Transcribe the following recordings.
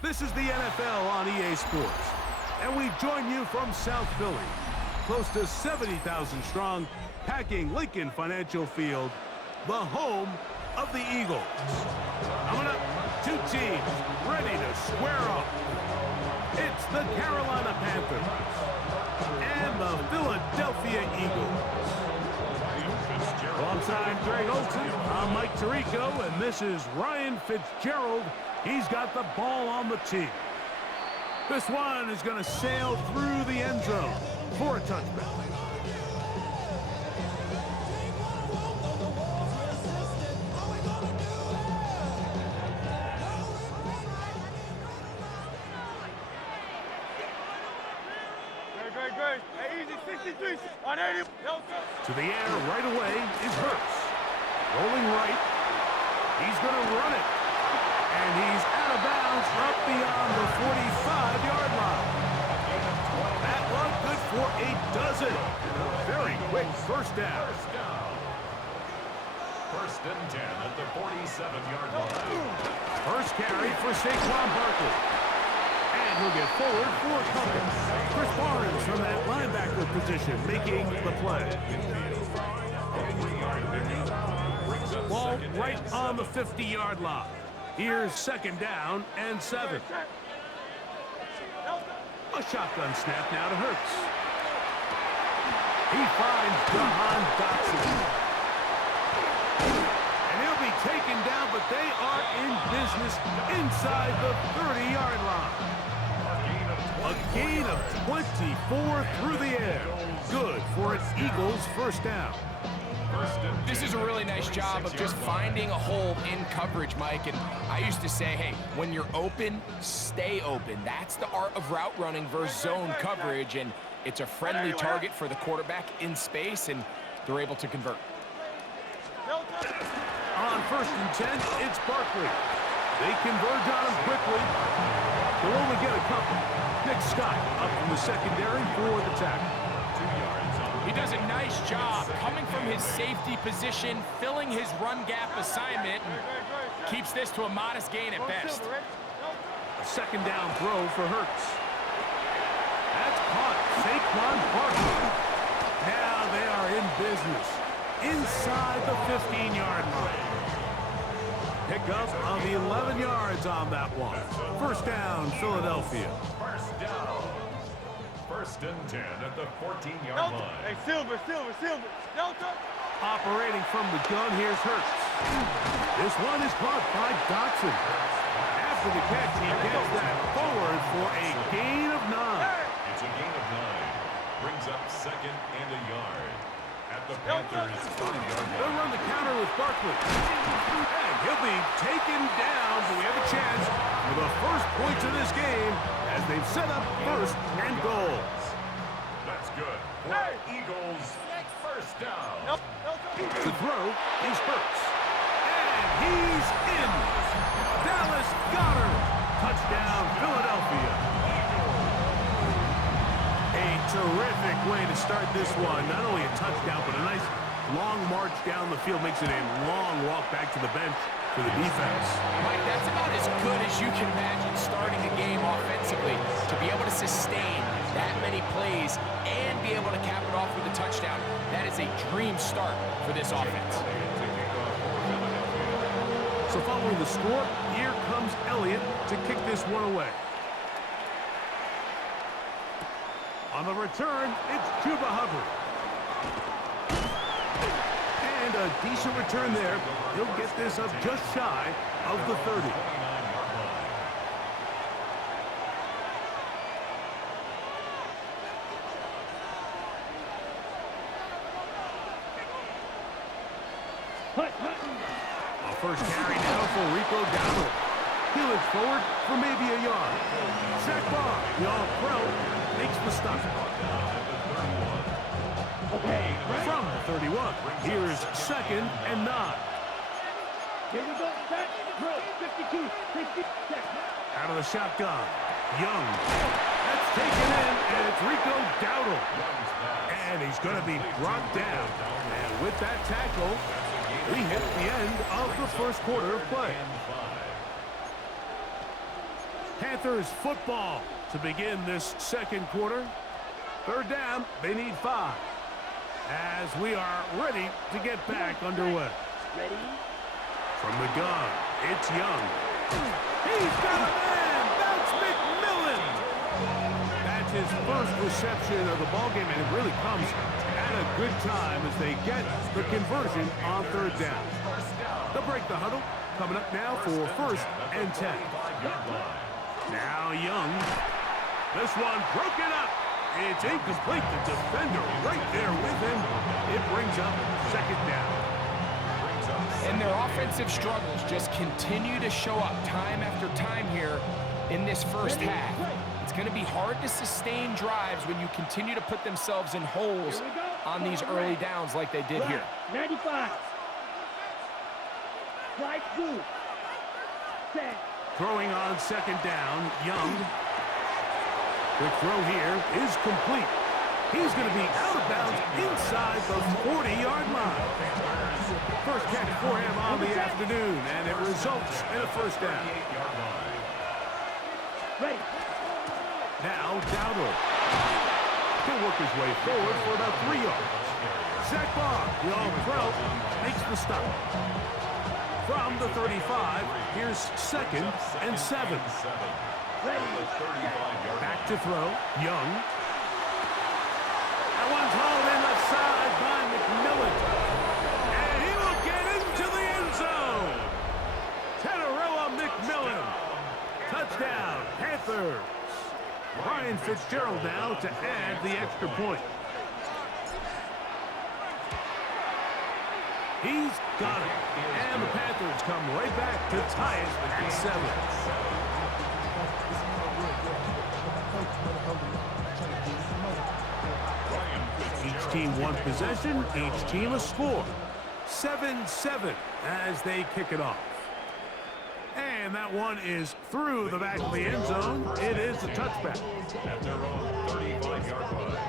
This is the NFL on EA Sports, and we join you from South Philly, close to 70,000 strong, packing Lincoln Financial Field, the home of the Eagles. Coming up, two teams ready to square up. It's the Carolina Panthers and the Philadelphia Eagles. Alongside Greg Olson, I'm Mike Tirico, and this is Ryan Fitzgerald. He's got the ball on the tee. This one is going to sail through the end zone for a touchback. To the air right away is Hurts. Rolling right. He's going to run it. And he's out of bounds up beyond the 45-yard line. That one good for a dozen. Very quick first down. First and 10 at the 47-yard line. First carry for Saquon Barkley. And he'll get forward for Cummins. Chris Barnes from that linebacker position making the play. Ball right on the 50-yard line. Here's second down and 7. A shotgun snap now to Hurts. He finds Jahan Dotson. And he'll be taken down, but they are in business inside the 30-yard line. A gain of 24 through the air. Good for an Eagles first down. This is a really nice job of just finding a hole in coverage, Mike. And I used to say, hey, when you're open, stay open. That's the art of route running versus zone coverage. And it's a friendly target for the quarterback in space, and they're able to convert. On first and 10, it's Barkley. They converge on him quickly. They'll only get a couple. Nick Scott up from the secondary for the tackle. He does a nice job coming from his safety position, filling his run gap assignment, and keeps this to a modest gain at best. A second down throw for Hurts. That's caught. Saquon Barkley. Now they are in business inside the 15-yard line. Pickup of 11 yards on that one. First down, Philadelphia. First and 10 at the 14-yard line. Hey, Silver. Delta. Operating from the gun, here's Hurts. This one is caught by Dotson. After the catch, he gets that forward for a gain of 9. It's a gain of 9. Brings up second and a yard. At the Panthers' 30-yard line. They'll run the counter with Barkley. And he'll be taken down, but we have a chance for the first points of this game as they've set up first and goal. That's good. For Eagles, first down. The throw is Hurts. And he's in. Dallas Goedert. Touchdown, Philadelphia. A terrific way to start this one. Not only a touchdown, but a nice long march down the field. Makes it a long walk back to the bench for the defense. Mike, that's about as good as you can imagine starting a game offensively. To be able to sustain that many plays and be able to cap it off with a touchdown, that is a dream start for this offense. So following the score, here comes Elliott to kick this one away. On the return, it's Chuba Hubbard. And a decent return there. He'll get this up just shy of the 30. A first carry now for Rico Dowdle. He looks forward for maybe a yard. Zach Barr, the all-pro, makes the stop. From the 31, here's second and 9. Here we go. Set. Drill. 52. 60. Out of the shotgun. Young. That's taken in, and it's Rico Dowdle. And he's going to be brought down. And with that tackle, we hit the end of the first quarter of play. Panthers football to begin this second quarter. Third down, they need 5. As we are ready to get back underway. Ready? From the gun, it's Young. He's got a man! That's McMillan! That's his first reception of the ballgame, and it really comes at a good time as they get the conversion on third down. They'll break the huddle. Coming up now for first and 10. Now Young. This one broken up. It's incomplete. The defender right there with him. It brings up second down. And their offensive struggles just continue to show up time after time here in this first half. It's going to be hard to sustain drives when you continue to put themselves in holes on these early downs like they did here. 95. Right, good. 10. Throwing on second down, Young. Quick throw here is complete. He's going to be out of bounds inside the 40-yard line. First catch for him on the afternoon, and it results in a first down. Ready. Now Dowdle. He'll work his way forward for about 3 yards. Zach Barr, the all-pro, makes the stop. From the 35, here's second and 7. Back to throw, Young. That one's hauled in left side by McMillan. And he will get into the end zone. Teteroa McMillan. Touchdown, Panthers. Brian Fitzgerald now to add the extra point. He's got it. And the Panthers come right back to tie it at 7. Each team one possession, each team a score. 7-7 as they kick it off. And that one is through the back of the end zone. It is a touchback. At their own 35-yard line.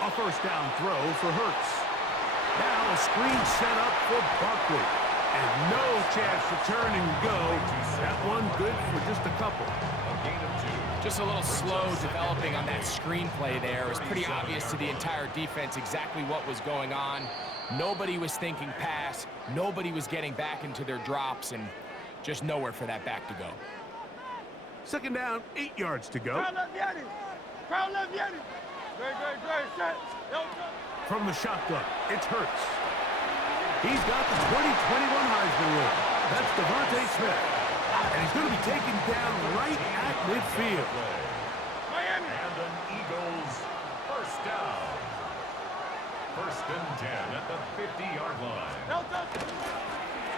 A first down throw for Hurts. Now a screen set up for Barkley. And no chance to turn and go. That one good for just a couple. A gain of 2. Just a little slow developing on that screenplay there. It was pretty obvious to the entire defense exactly what was going on. Nobody was thinking pass. Nobody was getting back into their drops, and just nowhere for that back to go. Second down, 8 yards to go. From the shotgun, it's Hurts. He's got the 2021 Heisman winner. That's Devontae Smith. And he's going to be taken down right at midfield. And an Eagles first down. First and 10 at the 50-yard line.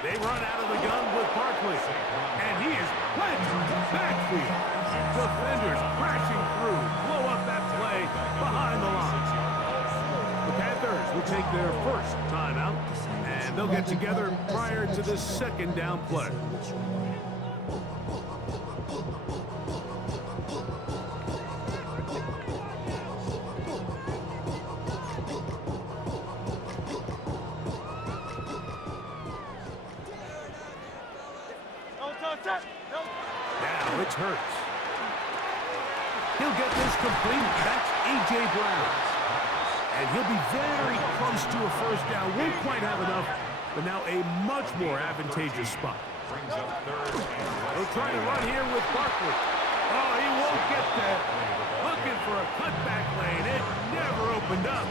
They run out of the gun with Barkley. And he is planted in the backfield. Defenders crashing through. Blow up that play behind the line. The Panthers will take their first timeout. And they'll get together prior to this second down play. Now it's Hurts. He'll get this complete. That's A.J. Brown. And he'll be very close to a first down. Won't quite have enough, but now a much more advantageous spot. He'll try to run here with Barkley. Oh, he won't get there. Looking for a cutback lane. It never opened up.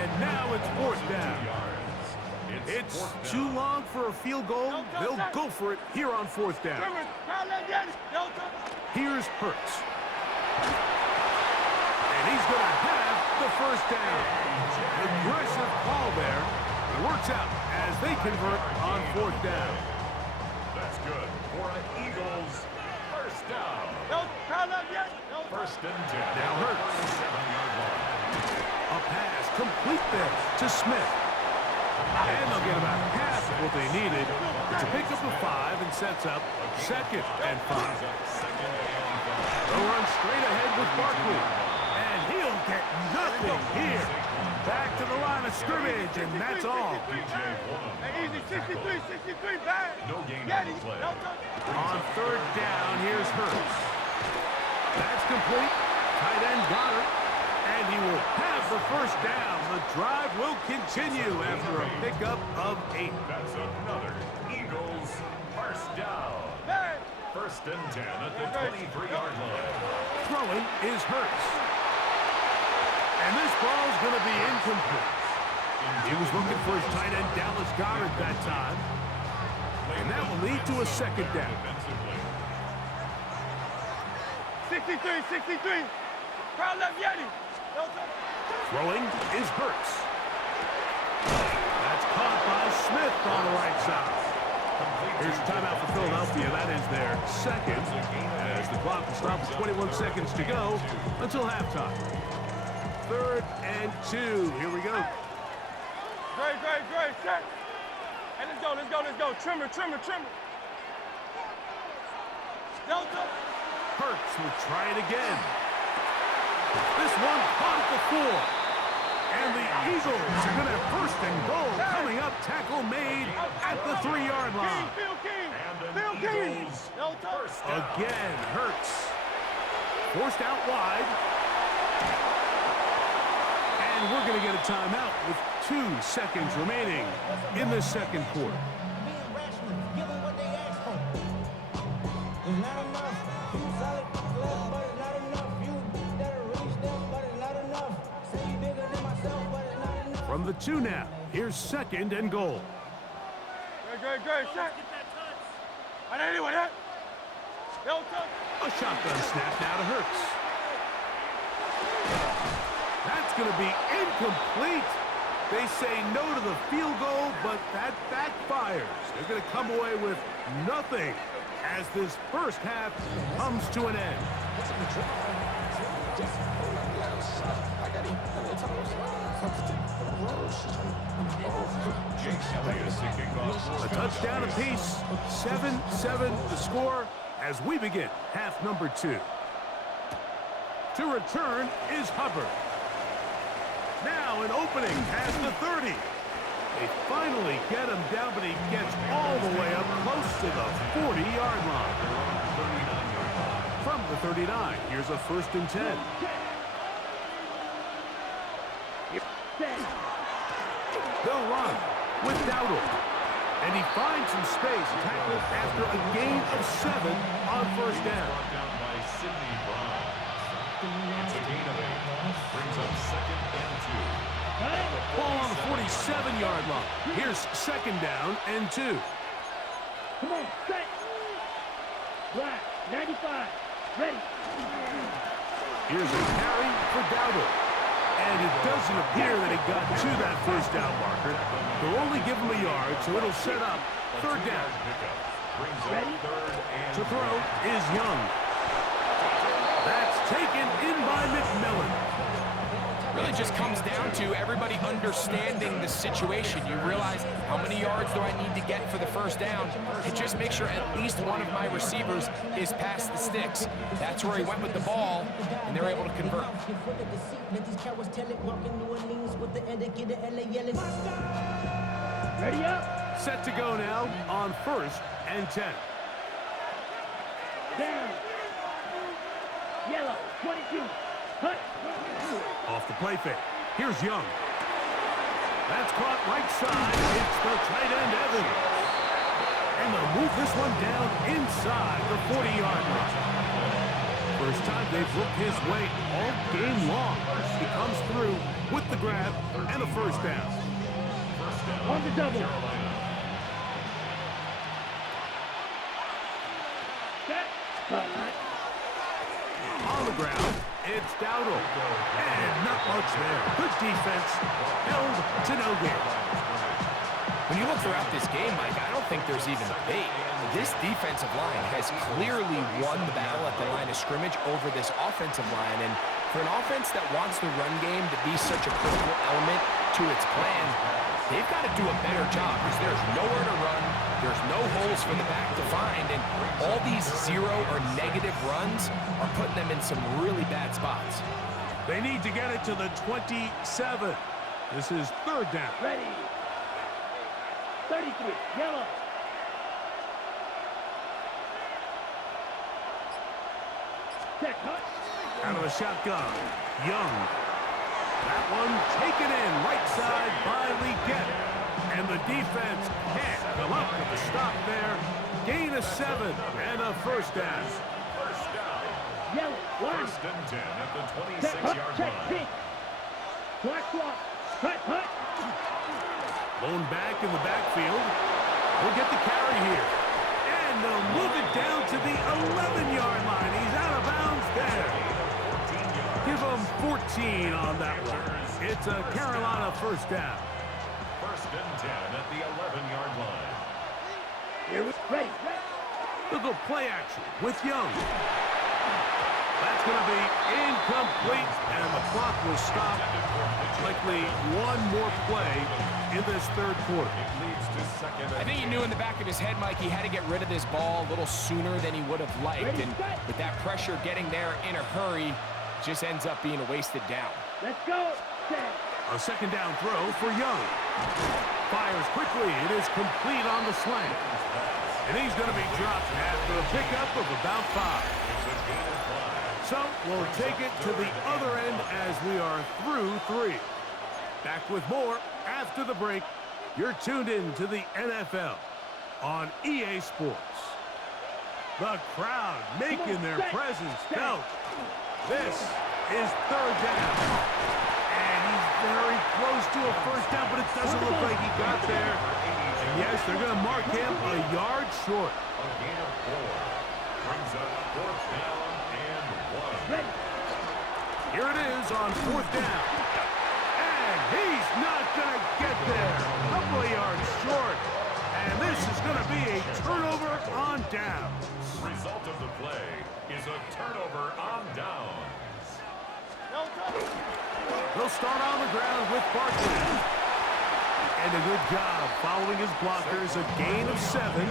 And now it's fourth down. It's too long for a field goal. They'll go for it here on fourth down. Here's Hurts. And he's going to have the first down. Aggressive call there. It works out as they convert on fourth down. That's good for an Eagles first down. First and 10. Now Hurts. 7-yard line. A pass complete there to Smith. And they'll get about half of what they needed. It's a pickup of 5 and sets up second and 5. They'll run straight ahead with Barkley. And he'll get nothing here. Back to the line of of scrimmage, and that's all. Hey, easy, 63, 63, back. No gain Get on it. the play. No touch. On third down, here's Hurts. That's complete. Tight end got her. And he will have the first down. The drive will continue after a pickup of 8. That's another Eagles first down. Hey. First and 10 at the 23-yard line. Throwing is Hurts. And this ball's going to be incomplete. He was looking for his tight end, Dallas Goedert, that time. And that will lead to a second down. 63, 63. Crowd left Yeti. No touch. Throwing is Hurts. That's caught by Smith on the right side. Here's a timeout for Philadelphia. That is their second, as the clock will stop with 21 seconds to go until halftime. 3rd and 2. Here we go. Great, great, great. Set. Hey, let's go, let's go, let's go. Trimmer, trimmer, trimmer. No touch. Hurts will try it again. This one caught at the 4. And the Eagles are going to have first and goal coming up. Tackle made at the 3-yard line. Phil King. And Phil an King. Eagles No touch. first down. Again, Hurts. Forced out wide. And we're going to get a timeout with 2 seconds remaining in the second quarter. Being rational, give them what they ask for. It's not enough. You solid, but it's not enough. You better reach them, but it's not enough. Say you bigger than myself, but it's not enough. From the 2 now, here's 2nd and goal. Great, great, great. Set. I didn't anyway, that. No touch. A shotgun snap now to Hurts. That's going to be incomplete. They say no to the field goal, but that backfires. They're going to come away with nothing as this first half comes to an end. A touchdown apiece, 7-7 the score as we begin half number 2. To return is Hubbard. Now an opening past the 30. They finally get him down, but he gets all the way up close to the 40-yard line. From the 39, here's a 1st and 10. They'll run with Dowdle. And he finds some space, tackled after a gain of 7 on first down. Brought down by Sidney Brown. It's a gain of 8. Brings up 2nd and 2. Ball on the 47-yard line. Here's 2nd down and 2. Come on, set. Black, 95. Ready. Here's a carry for Dowdle. And it doesn't appear that he got to that first down marker. They'll only give him a yard, so it'll set up 3rd down. Brings up 3rd and To throw is Young. That's taken in by McMillan. Really just comes down to everybody understanding the situation. You realize how many yards do I need to get for the first down, and just make sure at least one of my receivers is past the sticks. That's where he went with the ball, and they're able to convert. Ready up. Set to go now on 1st and 10. Down. Yellow, 22. Hut. Off the play fake. Here's Young. That's caught right side. It's the tight end, Evans. And they'll move this one down inside the 40-yard line. First time they've looked his way all game long. He comes through with the grab and a first down. On the double. Set. On the ground, it's Dowdle. And not much there. Good defense. Held to no gain. When you look throughout this game, Mike, I don't think there's even debate. This defensive line has clearly won the battle at the line of scrimmage over this offensive line. And for an offense that wants the run game to be such a critical element to its plan, they've got to do a better job because there's nowhere to run. There's no holes for the back to find. And all these 0 or negative runs are putting them in some really bad spots. They need to get it to the 27. This is third down. Ready. 33, yellow. Check, cut. Out of the shotgun. Young. That one taken in right side by Leggett. And the defense can't come up with a stop there. Gain of 7 and a first down. First down. Yellow, line. First and 10 at the Check, cut, 26-yard check, line. pink. Black swap. Cut, cut. Lone back in the backfield. He'll get the carry here. And they'll move it down to the 11-yard line. He's out of bounds there. Give him 14 on that one. It's a Carolina first down. First and 10 at the 11-yard line. Here we ready. Little play action with Young. That's going to be incomplete, and the clock will stop. Likely one more play in this third quarter. It leads to second I and think he knew in the back of his head, Mike, he had to get rid of this ball a little sooner than he would have liked. And with that pressure getting there in a hurry, just ends up being a wasted down. Let's go. Check. A second down throw for Young. Fires quickly. It is complete on the slant. And he's going to be dropped after a pickup of about 5. So we'll take it to the other end as we are through 3. Back with more after the break. You're tuned in to the NFL on EA Sports. The crowd making their presence felt. This is third down. And he's very close to a first down, but it doesn't look like he got there. And yes, they're going to mark him a yard short. a gain of 4. Brings up fourth down and 1. Here it is on fourth down. And he's not going to get there. A couple of yards short. And this is going to be a turnover on downs. Result of the play is a turnover on downs. He'll start on the ground with Barkley. And a good job following his blockers. A gain of 7.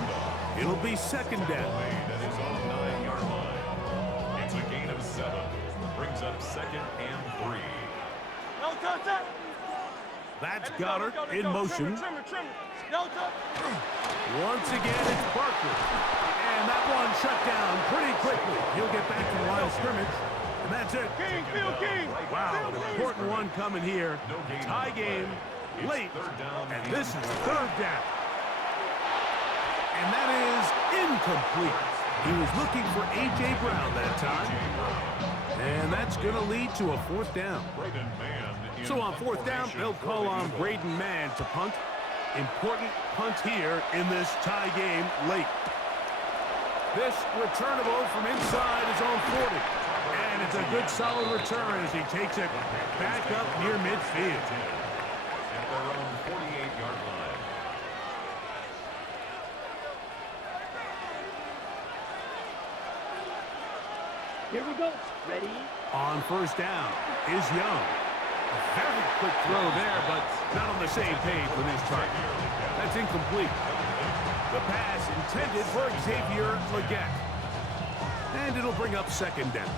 It'll be second down. Played at his own 9-yard line. It's a gain of 7. Brings up second and 3. That's Goddard in motion. Once again, it's Barkley. And that one shut down pretty quickly. He'll get back to the line of scrimmage. And that's it. Wow, an important one coming here. Tie game, late, and this is third down. And that is incomplete. He was looking for A.J. Brown that time. And that's going to lead to a fourth down. So on fourth down, they'll call on Braden Mann to punt. Important punt here in this tie game late. This returnable from inside his own 40. And it's a good solid return as he takes it back up near midfield. At their own 48-yard line. Here we go. Ready? On first down is Young. A very quick throw there, but not on the same page with his target. That's incomplete. The pass intended for Xavier Leggett. And it'll bring up second down.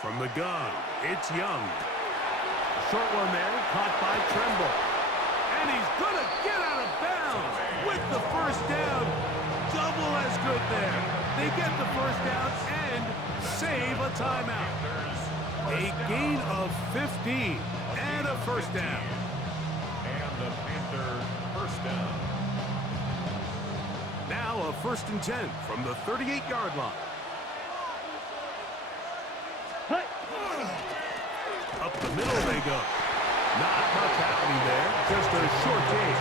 From the gun, it's Young. Short one there, caught by Tremble. And he's going to get out of bounds with the first down. Double as good there. They get the first down and save a timeout. A gain of 15 and a first down. And the Panther first down. Now a first and 10 from the 38-yard line. Up the middle they go. Not much happening there. Just a short gain.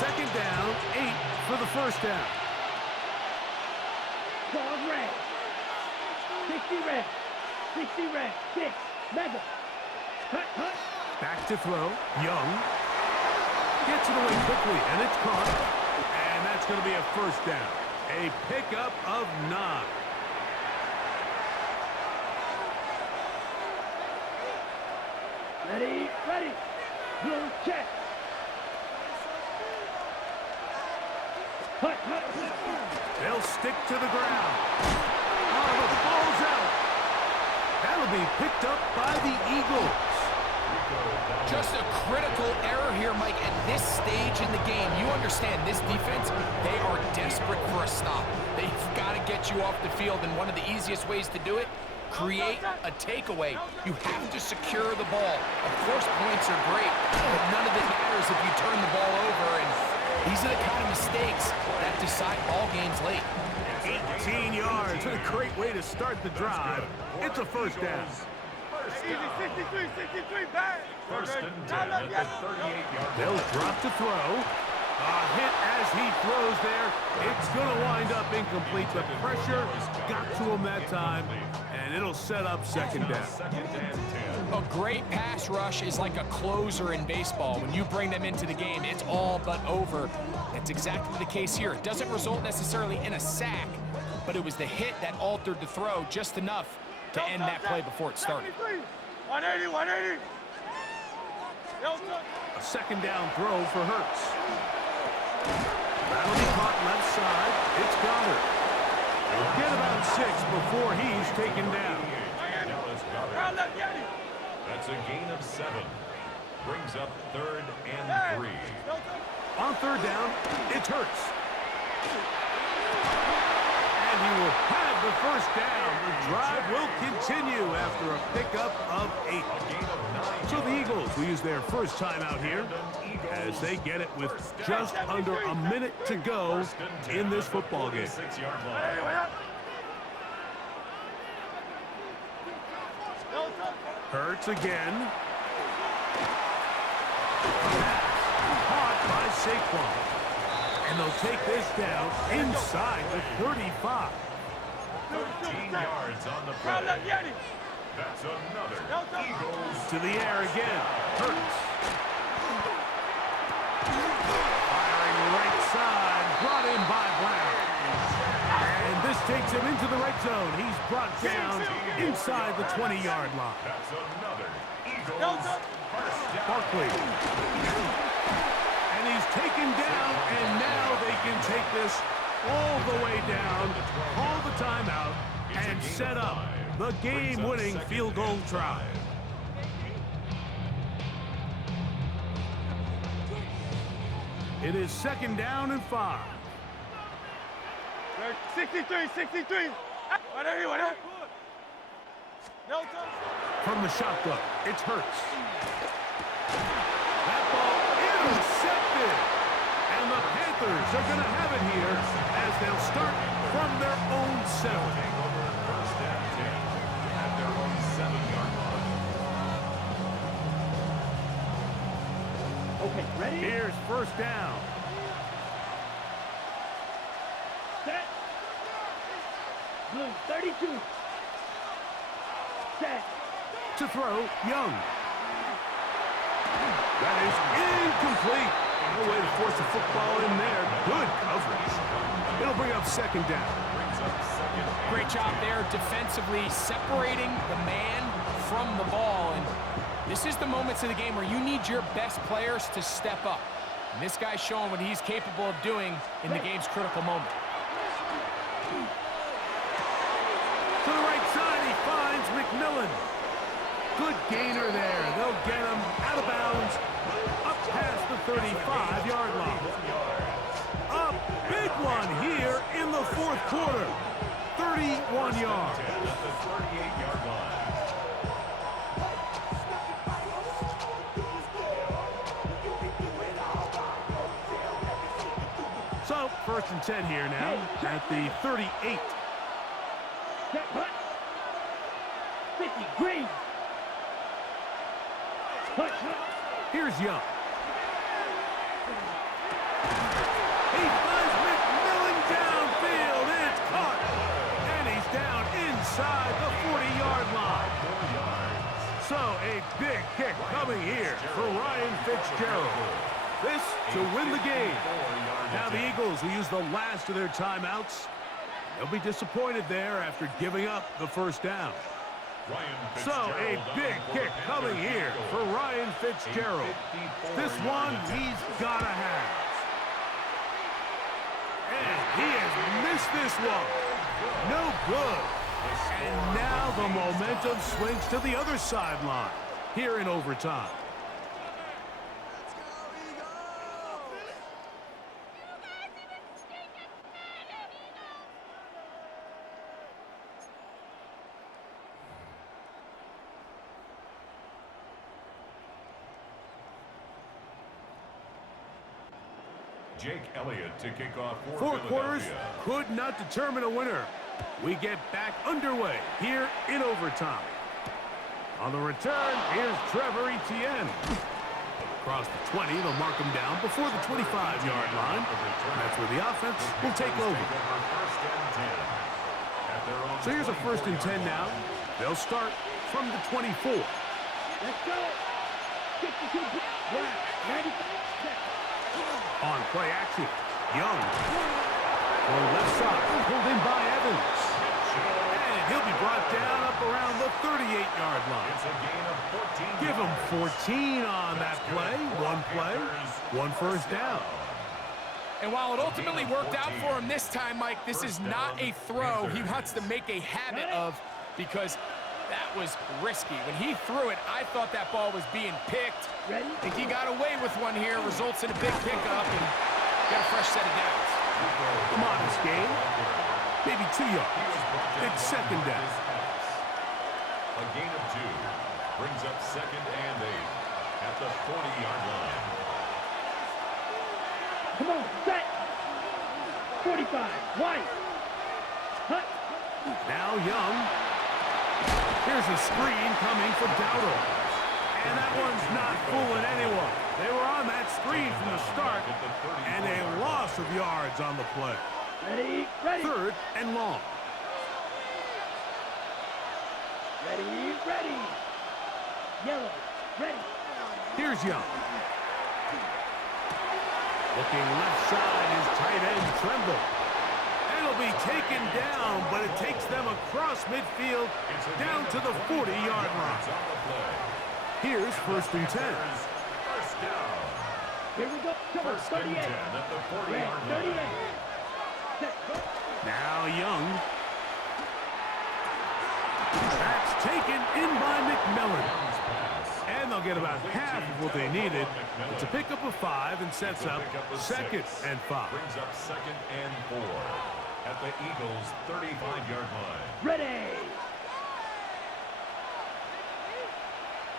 Second down, 8 for the first down. Ball red. 60 red. 60 red. 6. Mega. Cut, cut. Back to throw. Young. Gets it away quickly, and it's caught. And that's going to be a first down. A pickup of 9. Ready, ready. Blue check. Hut, hut. They'll stick to the ground. Oh, the ball's out. That'll be picked up by the Eagles. Just a critical error here, Mike. At this stage in the game, you understand this defense, they are desperate for a stop. They've got to get you off the field, and one of the easiest ways to do it, create a takeaway. You have to secure the ball. Of course, points are great, but none of it matters if you turn the ball over, and these are the kind of mistakes that decide ball games late. 18 yards, a great way to start the drive. It's a first down. Easy, 63, 63, bang. First and 10 at the 38-yard They'll line. drop to throw. A hit as he throws there. It's going to wind up incomplete. The pressure got to him that time, and it'll set up second down. Second and 10. A great pass rush is like a closer in baseball. When you bring them into the game, it's all but over. That's exactly the case here. It doesn't result necessarily in a sack, but it was the hit that altered the throw just enough to end that play before it started. 180, 180. A second down throw for Hurts. That'll be caught left side. It's Goddard. He'll get about 6 before he's taken down. That's a gain of 7. Brings up third and 3. On third down, it's Hurts. And he will have the first down. The drive will continue after a pickup of 8. So the Eagles will use their first timeout here as they get it with just under a minute to go in this football game. 6-yard line. Hurts again. Caught by Saquon. And they'll take this down inside the 35. 13 yards on the play. That's another Eagles. To the air again. Hurts. Firing right side. Brought in by Brown. And this takes him into the red zone. He's brought down inside the 20-yard line. That's another Eagles. First down. Barkley. And he's taken down, and now they can take this all the way down, call the timeout, and set up the game-winning field goal try. It is second down and 5. 63, 63. 180, 180. From the shotgun, it's Hurts. That ball intercepted. And the Panthers are going to have it here as they'll start from their own 7. First and 10 at their own 7-yard line. Okay, ready? Here's first down. Set. Blue 32. Set. To throw, Young. That is incomplete. No way to force the football in there. Good coverage. It'll bring up second down. Great job there defensively, separating the man from the ball. And this is the moments of the game where you need your best players to step up. And this guy's showing what he's capable of doing in the game's critical moment. To the right side, he finds McMillan. Good gainer there. They'll get him out of bounds, up past the 35-yard line. A big one here in the fourth quarter. 31 yards. At the 38-yard line. So, first and 10 here now at the 38. Set, hut. 50, green. Hut, hut. Here's Young. He finds McMillan downfield. It's caught. And he's down inside the 40-yard line. So a big kick coming here for Ryan Fitzgerald. This to win the game. Now the Eagles will use the last of their timeouts. They'll be disappointed there after giving up the first down. So a big kick coming here for Ryan Fitzgerald. This one he's got to have. And he has missed this one. No good. And now the momentum swings to the other sideline here in overtime. Jake Elliott to kick off for Four quarters Philadelphia. could not determine a winner. We get back underway here in overtime. On the return, here's Trevor Etienne. Across the 20, they'll mark him down before the 25-yard line. That's where the offense will take over. So here's a 1st and 10 now. They'll start from the 24. Let's go. 52. Right. 95. On play action, Young. On left side, pulled in by Evans. And he'll be brought down up around the 38-yard line. It's a gain of 14. Give him 14 on that play. One first down. And while it ultimately worked out for him this time, Mike, this is not a throw he wants to make a habit of, because that was risky. When he threw it, I thought that ball was being picked. I think he got away with one here, results in a big pickup, and got a fresh set of downs. A modest gain, maybe 2 yards. It's 2nd down. A gain of 2 brings up 2nd and 8 at the 40-yard line. Come on, set. 45. White. Hut. Now Young. Here's a screen coming for Dowdle. And that one's not fooling anyone. They were on that screen from the start, and a loss of yards on the play. Ready, ready. 3rd and long. Ready, ready. Yellow, ready. Here's Young. Looking left side is tight end Tremble. It'll be taken down, but it takes them across midfield down to the 40-yard line. Here's 1st and 10. First down. Here we go. Come on, 38. At the 40-yard Red, line. 38. Set, go. Now Young. That's taken in by McMillan. And they'll get about half of what they needed. It's a pickup of 5 and sets up 2nd and 5. Brings up 2nd and 4 at the Eagles' 35-yard line. Ready.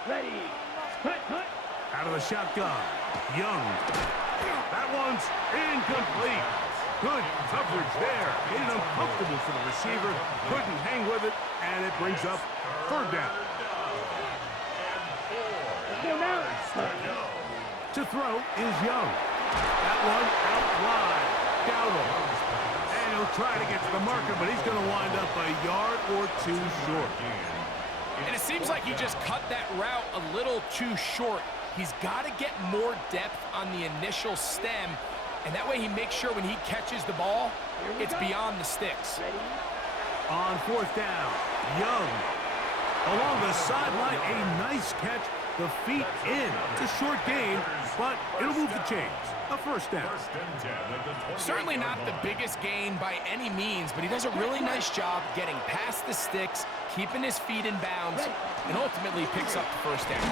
Ready. Hut, hut. Out of the shotgun. Young. That one's incomplete. Good coverage there. Made it uncomfortable for the receiver. Couldn't hang with it, and it brings up 3rd down. Go now. To throw is Young. That one out wide. Dowdle. And he'll try to get to the marker, but he's going to wind up a yard or 2 short. And it seems like he just cut that route a little too short. He's got to get more depth on the initial stem, and that way he makes sure when he catches the ball, it's beyond the sticks. On 4th down, Young. Along the sideline, a nice catch. The feet in. It's a short gain, but it'll move the chains. A 1st down. Certainly not the biggest gain by any means, but he does a really nice job getting past the sticks, keeping his feet in bounds, and ultimately picks up the 1st down.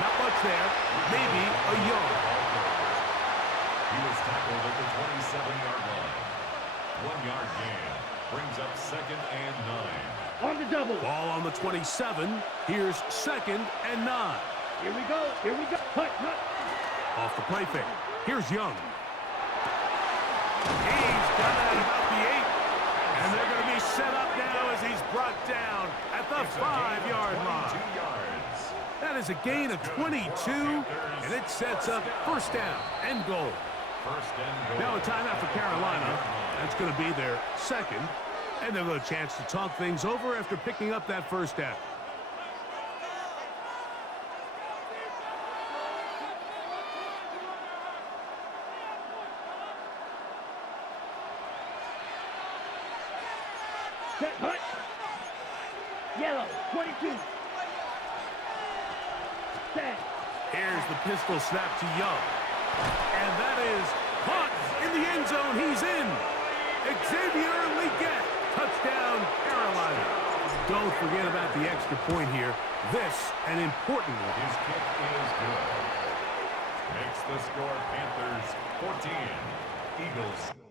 Not much there. Maybe a yard. He was tackled at the 27-yard line. 1-yard gain brings up 2nd and 9. On the double. Ball on the 27. Here's 2nd and 9. Here we go. Here we go. Hut, hut. Off the play fake. Here's Young. He's done it at about the 8. And they're going to be set up now as he's brought down at the 5-yard line. That is a gain of 22, and it sets up 1st down and goal. Now a timeout for Carolina. That's going to be their 2nd. And they'll get a chance to talk things over after picking up that 1st down. Set, hut. Yellow. Yellow, 22. Stand. Here's the pistol snap to Young. And that is caught in the end zone. He's in. Xavier Legette. Touchdown, Carolina. Don't forget about the extra point here. This, an important one. His kick is good. Makes the score Panthers 14, Eagles